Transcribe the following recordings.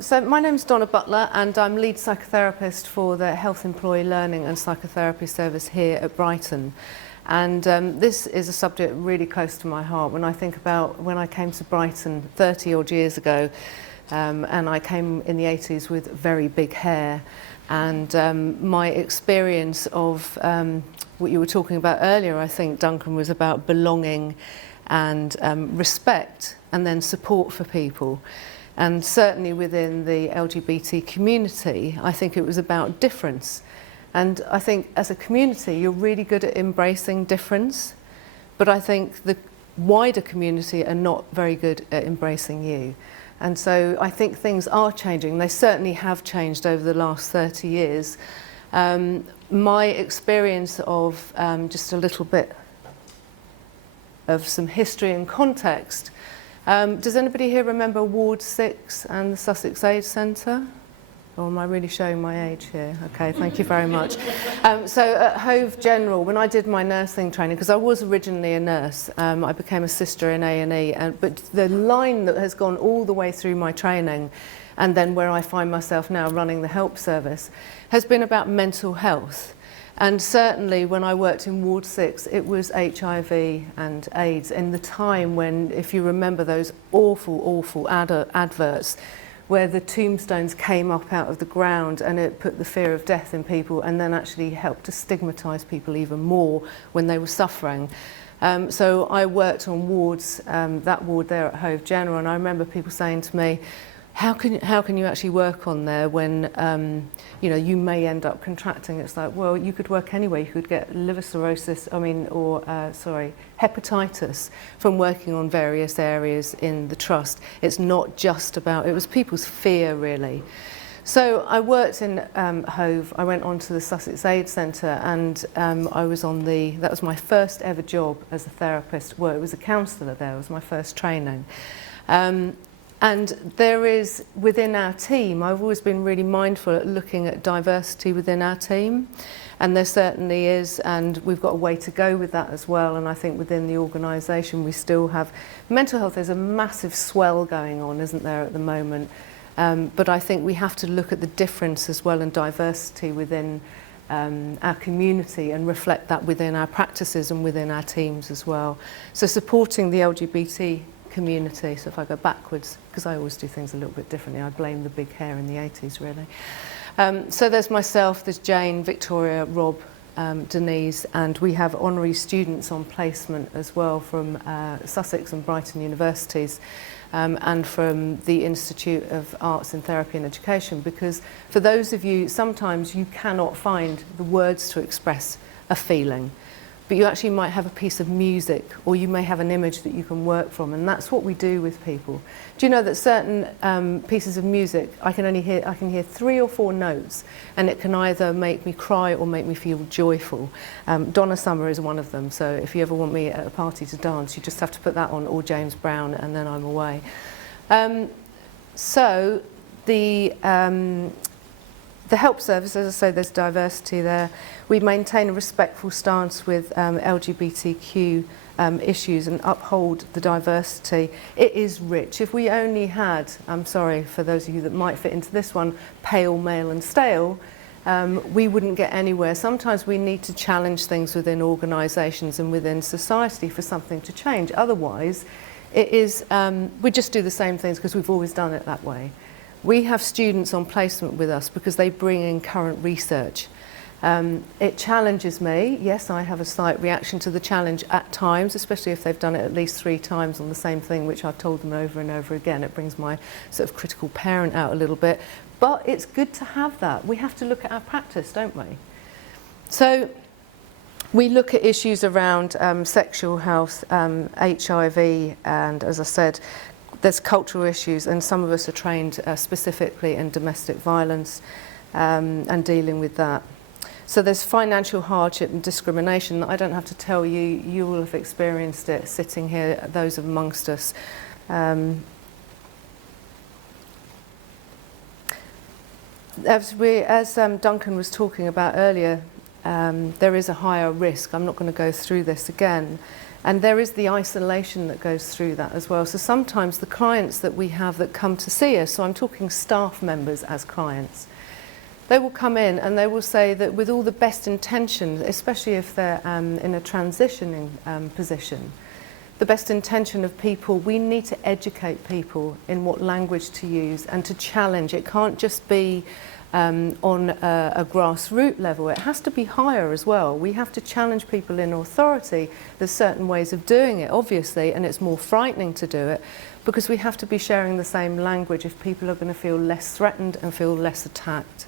So my name's Donna Butler and I'm lead psychotherapist for the Health Employee Learning and Psychotherapy Service here at Brighton. And this is a subject really close to my heart. When I think about when I came to Brighton 30 odd years ago, and I came in the 80s with very big hair, and my experience of what you were talking about earlier, I think, Duncan, was about belonging and respect and then support for people. And certainly within the LGBT community, I think it was about difference. And I think as a community, you're really good at embracing difference, but I think the wider community are not very good at embracing you. And so I think things are changing. They certainly have changed over the last 30 years. My experience of just a little bit of some history and context. Does anybody here remember Ward 6 and the Sussex Age Centre? Or am I really showing my age here? Okay, thank you very much. So at Hove General, when I did my nursing training, because I was originally a nurse, I became a sister in A&E, but the line that has gone all the way through my training, and then where I find myself now running the help service, has been about mental health. And certainly when I worked in Ward 6, it was HIV and AIDS in the time when, if you remember those awful adverts where the tombstones came up out of the ground and it put the fear of death in people and then actually helped to stigmatise people even more when they were suffering. So I worked on wards, that ward there at Hove General, and I remember people saying to me, how can you actually work on there when you know, you may end up contracting? It's like, well, you could work anyway. You could get liver cirrhosis, or hepatitis from working on various areas in the trust. It's not just about, it was people's fear really. So I worked in Hove. I went on to the Sussex Age Centre, and I was on that was my first ever job as a therapist. Well, it was a counsellor there. It was my first training. And there is, within our team, I've always been really mindful at looking at diversity within our team. And there certainly is, and we've got a way to go with that as well. And I think within the organisation, we still have mental health. There's a massive swell going on, isn't there, at the moment? But I think we have to look at the difference as well and diversity within our community and reflect that within our practices and within our teams as well. So supporting the LGBT community. So if I go backwards, because I always do things a little bit differently, I blame the big hair in the 80s really. So there's myself, there's Jane, Victoria, Rob, Denise, and we have honorary students on placement as well from Sussex and Brighton universities, and from the Institute of Arts in Therapy and Education, because for those of you, sometimes you cannot find the words to express a feeling, but you actually might have a piece of music, or you may have an image that you can work from, and that's what we do with people. Do you know that certain pieces of music, I can hear 3 or 4 notes, and it can either make me cry or make me feel joyful. Donna Summer is one of them, so if you ever want me at a party to dance, you just have to put that on, or James Brown, and then I'm away. So the help service, as I say, there's diversity there. We maintain a respectful stance with LGBTQ issues and uphold the diversity. It is rich. If we only had, I'm sorry for those of you that might fit into this one, pale, male and stale, we wouldn't get anywhere. Sometimes we need to challenge things within organisations and within society for something to change. Otherwise, it is, we just do the same things because we've always done it that way. We have students on placement with us because they bring in current research. It challenges me. Yes, I have a slight reaction to the challenge at times, especially if they've done it at least 3 times on the same thing, which I've told them over and over again. It brings my sort of critical parent out a little bit. But it's good to have that. We have to look at our practice, don't we? So we look at issues around sexual health, HIV, and as I said, there's cultural issues, and some of us are trained specifically in domestic violence and dealing with that. So there's financial hardship and discrimination that I don't have to tell you, you will have experienced it sitting here, those amongst us. As Duncan was talking about earlier, there is a higher risk. I'm not going to go through this again. And there is the isolation that goes through that as well. So sometimes the clients that we have that come to see us, so I'm talking staff members as clients, they will come in and they will say that with all the best intentions, especially if they're in a transitioning position, the best intention of people, we need to educate people in what language to use and to challenge. It can't just be on a grassroots level. It has to be higher as well. We have to challenge people in authority. There's certain ways of doing it, obviously, and it's more frightening to do it because we have to be sharing the same language if people are going to feel less threatened and feel less attacked.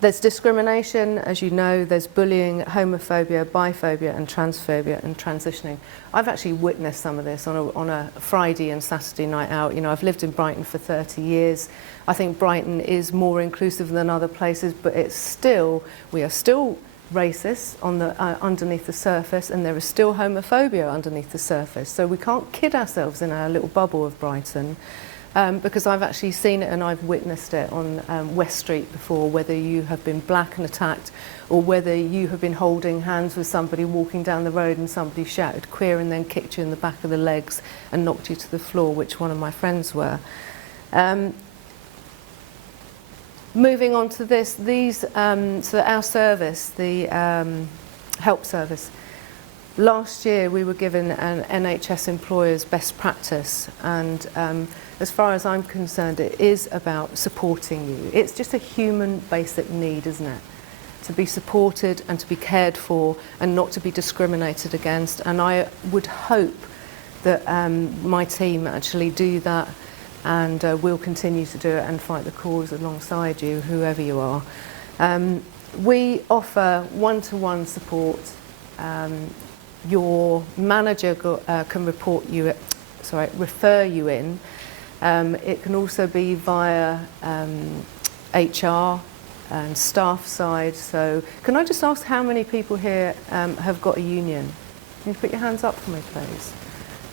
There's discrimination, as you know, there's bullying, homophobia, biphobia and transphobia and transitioning. I've actually witnessed some of this on a Friday and Saturday night out. You know, I've lived in Brighton for 30 years. I think Brighton is more inclusive than other places, but it's still, we are still racist on the, underneath the surface, and there is still homophobia underneath the surface. So we can't kid ourselves in our little bubble of Brighton. Because I've actually seen it and I've witnessed it on West Street before, whether you have been black and attacked or whether you have been holding hands with somebody walking down the road and somebody shouted queer and then kicked you in the back of the legs and knocked you to the floor, which one of my friends were. Moving on to this, so our service, the help service, last year we were given an NHS employer's best practice, and as far as I'm concerned, it is about supporting you. It's just a human basic need, isn't it? To be supported and to be cared for and not to be discriminated against. And I would hope that my team actually do that, and we'll continue to do it and fight the cause alongside you, whoever you are. We offer one-to-one support. Your manager can refer you in. It can also be via HR and staff side. So can I just ask how many people here have got a union? Can you put your hands up for me, please?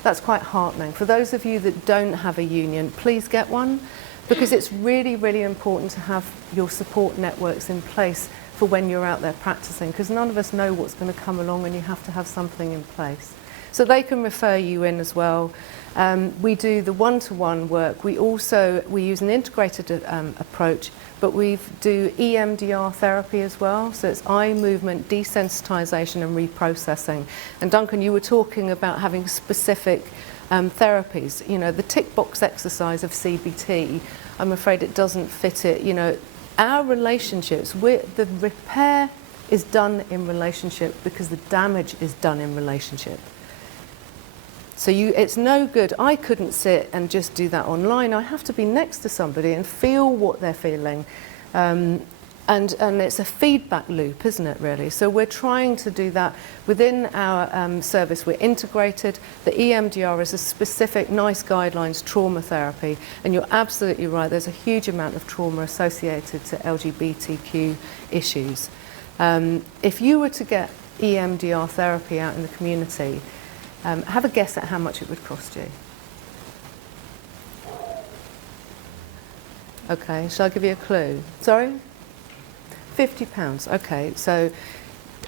That's quite heartening. For those of you that don't have a union, please get one, because it's really, really important to have your support networks in place for when you're out there practicing, because none of us know what's going to come along and you have to have something in place. So they can refer you in as well. We do the one-to-one work. We use an integrated approach, but we do EMDR therapy as well. So it's eye movement desensitization and reprocessing. And Duncan, you were talking about having specific therapies. You know, the tick box exercise of CBT, I'm afraid it doesn't fit it. You know, our relationships, the repair is done in relationship because the damage is done in relationship. So it's no good. I couldn't sit and just do that online. I have to be next to somebody and feel what they're feeling. And it's a feedback loop, isn't it, really? So we're trying to do that within our service. We're integrated. The EMDR is a specific, nice guidelines trauma therapy. And you're absolutely right. There's a huge amount of trauma associated to LGBTQ issues. If you were to get EMDR therapy out in the community, have a guess at how much it would cost you. Okay, shall I give you a clue? Sorry? £50. Okay, so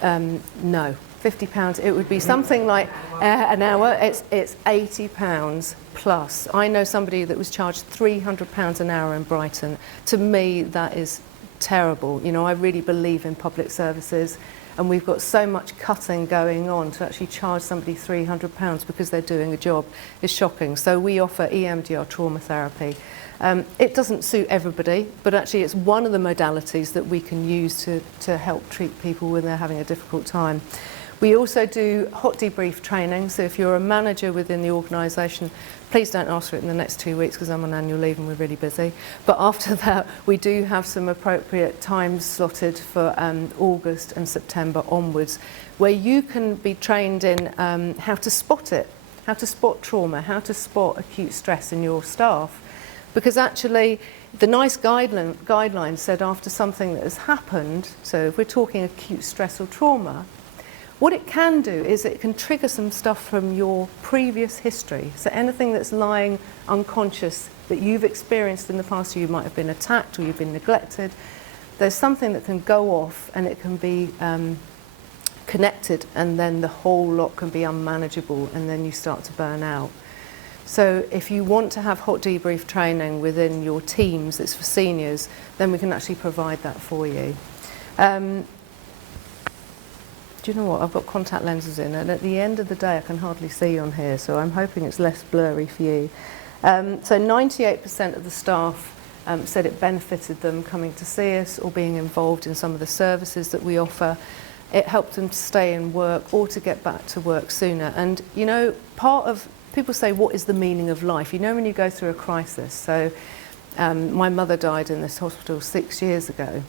no, £50. It would be something like an hour. It's £80 plus. I know somebody that was charged £300 an hour in Brighton. To me, that is terrible. You know, I really believe in public services. And we've got so much cutting going on, to actually charge somebody £300 because they're doing a job is shocking. So we offer EMDR trauma therapy. It doesn't suit everybody, but actually it's one of the modalities that we can use to help treat people when they're having a difficult time. We also do hot debrief training, so if you're a manager within the organisation, please don't ask for it in the next 2 weeks because I'm on annual leave and we're really busy. But after that, we do have some appropriate times slotted for August and September onwards, where you can be trained in how to spot it, how to spot trauma, how to spot acute stress in your staff. Because actually, the nice guidelines said after something that has happened, so if we're talking acute stress or trauma, what it can do is it can trigger some stuff from your previous history. So anything that's lying unconscious that you've experienced in the past, you might have been attacked or you've been neglected, there's something that can go off and it can be connected, and then the whole lot can be unmanageable, and then you start to burn out. So if you want to have hot debrief training within your teams, it's for seniors, then we can actually provide that for you. Do you know what? I've got contact lenses in, and at the end of the day I can hardly see on here, so I'm hoping it's less blurry for you. So 98% of the staff said it benefited them coming to see us or being involved in some of the services that we offer. It helped them to stay in work or to get back to work sooner. And you know, part of, people say, what is the meaning of life? You know, when you go through a crisis. So my mother died in this hospital 6 years ago.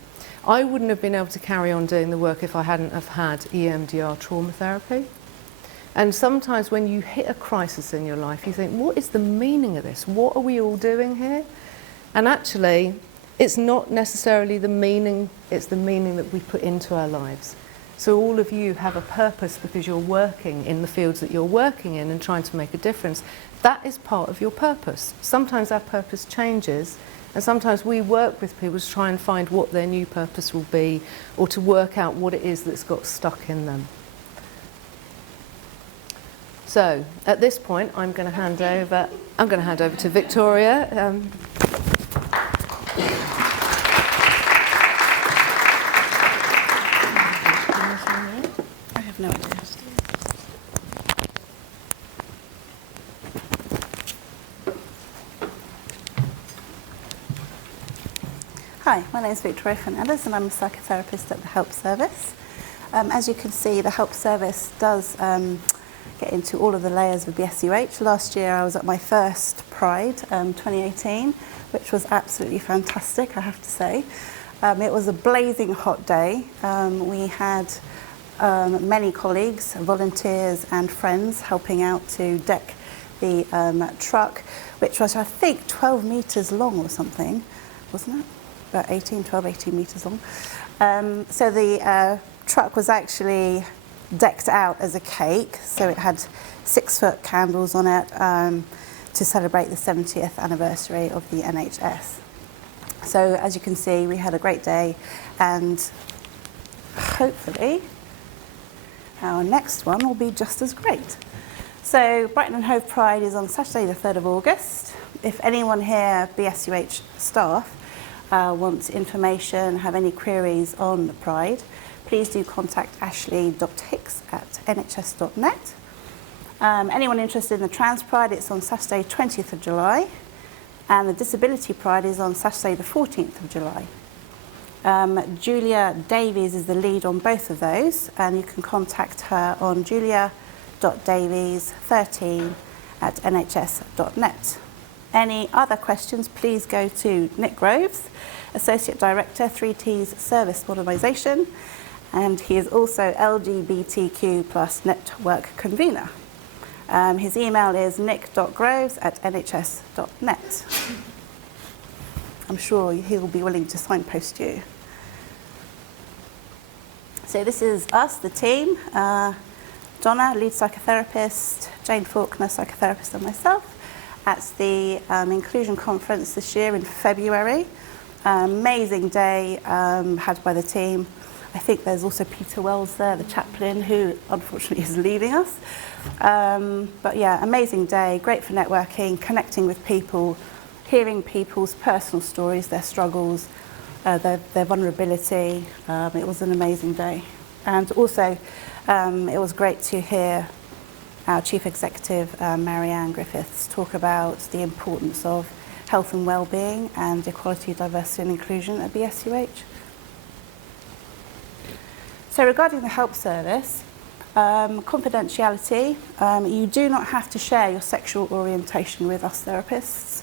I wouldn't have been able to carry on doing the work if I hadn't have had EMDR trauma therapy. And sometimes when you hit a crisis in your life, you think, what is the meaning of this? What are we all doing here? And actually, it's not necessarily the meaning, it's the meaning that we put into our lives. So all of you have a purpose because you're working in the fields that you're working in and trying to make a difference. That is part of your purpose. Sometimes our purpose changes, and sometimes we work with people to try and find what their new purpose will be, or to work out what it is that's got stuck in them. So at this point, I'm going to hand over to Victoria. I have no idea. Hi, my name is Victoria Fernandes and I'm a psychotherapist at the Help Service. As you can see, the Help Service does get into all of the layers of BSUH. Last year I was at my first Pride, 2018, which was absolutely fantastic, I have to say. It was a blazing hot day. We had many colleagues, volunteers and friends helping out to deck the truck, which was, I think, 12 metres long or something, wasn't it? About 12, 18 metres long. So the truck was actually decked out as a cake, so it had 6-foot candles on it to celebrate the 70th anniversary of the NHS. So as you can see, we had a great day, and hopefully our next one will be just as great. So Brighton and Hove Pride is on Saturday the 3rd of August. If anyone here, BSUH staff, wants information, have any queries on the Pride, please do contact ashley.hicks@nhs.net. Anyone interested in the Trans Pride, it's on Saturday 20th of July, and the Disability Pride is on Saturday the 14th of July. Julia Davies is the lead on both of those, and you can contact her on julia.davies13@nhs.net. Any other questions, please go to Nick Groves, Associate Director, 3T's Service Modernisation, and he is also LGBTQ+ Network Convener. His email is nick.groves@nhs.net. I'm sure he'll be willing to signpost you. So this is us, the team. Donna, lead psychotherapist, Jane Faulkner, psychotherapist, and myself, at the Inclusion Conference this year in February. Amazing day had by the team. I think there's also Peter Wells there, the chaplain, who unfortunately is leaving us. But yeah, amazing day, great for networking, connecting with people, hearing people's personal stories, their struggles, their vulnerability. It was an amazing day. And also, it was great to hear our Chief Executive, Marianne Griffiths, talk about the importance of health and well-being and equality, diversity and inclusion at BSUH. So regarding the Help Service, confidentiality, you do not have to share your sexual orientation with us therapists.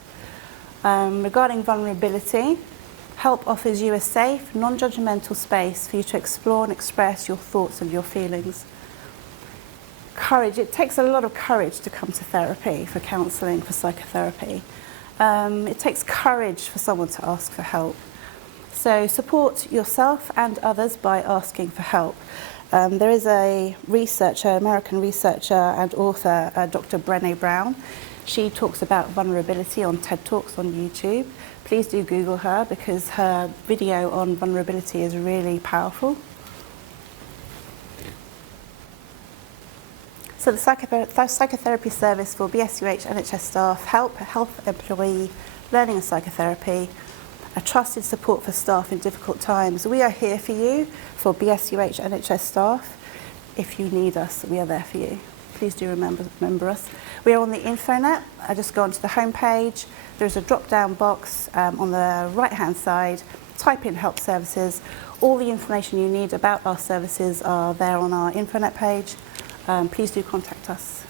Regarding vulnerability, Help offers you a safe, non-judgmental space for you to explore and express your thoughts and your feelings. Courage, it takes a lot of courage to come to therapy, for counselling, for psychotherapy. It takes courage for someone to ask for help. So support yourself and others by asking for help. There is a researcher, American researcher and author, Dr. Brené Brown, She talks about vulnerability on TED Talks on YouTube. Please do Google her because her video on vulnerability is really powerful. So the psychotherapy service for BSUH NHS staff help health employee learning and psychotherapy, a trusted support for staff in difficult times. We are here for you, for BSUH NHS staff. If you need us, we are there for you. Please do remember us. We are on the infonet. I just go onto the homepage. There's a drop-down box on the right-hand side. Type in help services. All the information you need about our services are there on our infonet page. Please do contact us.